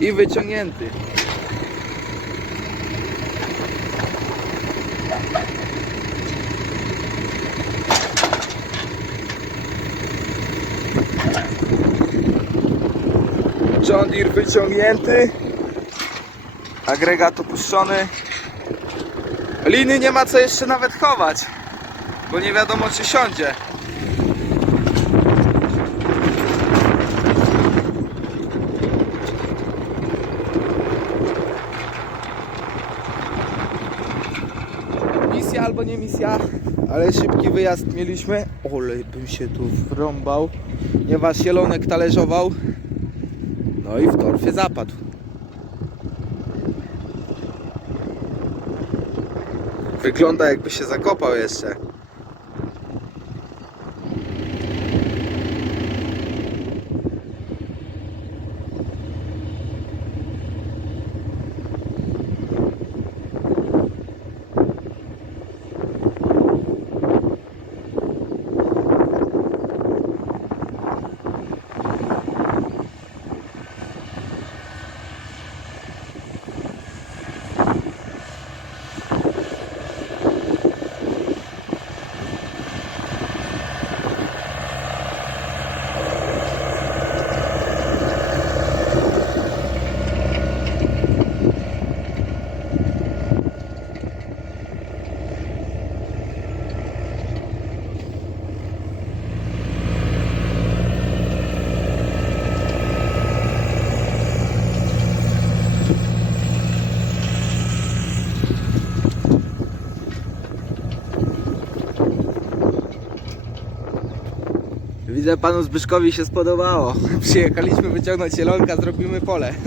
I wyciągnięty. John Deere wyciągnięty. Agregat opuszczony. Liny nie ma co jeszcze nawet chować, bo nie wiadomo czy siądzie. Misja albo nie misja, ale szybki wyjazd mieliśmy. Ole bym się tu wrąbał, ponieważ zielonek talerzował. No i w torfie zapadł. Wygląda jakby się zakopał jeszcze. Widzę panu Zbyszkowi się spodobało. Przyjechaliśmy wyciągnąć zielonka, zrobimy pole.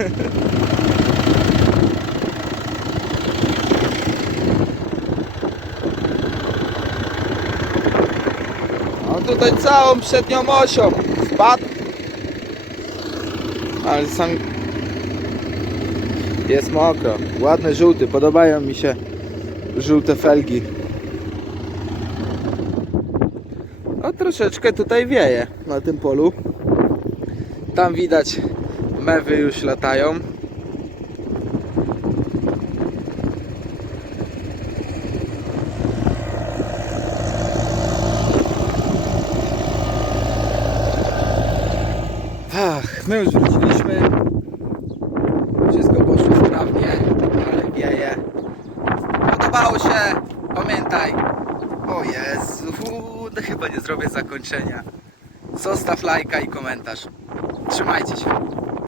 No tutaj całą przednią osią wpadł. Ale sam jest mokro. Ładny żółty, podobają mi się żółte felgi. No troszeczkę tutaj wieje na tym polu. Tam widać mewy już latają. Ach, my już wróciliśmy. No chyba nie zrobię zakończenia. Zostaw lajka i komentarz. Trzymajcie się.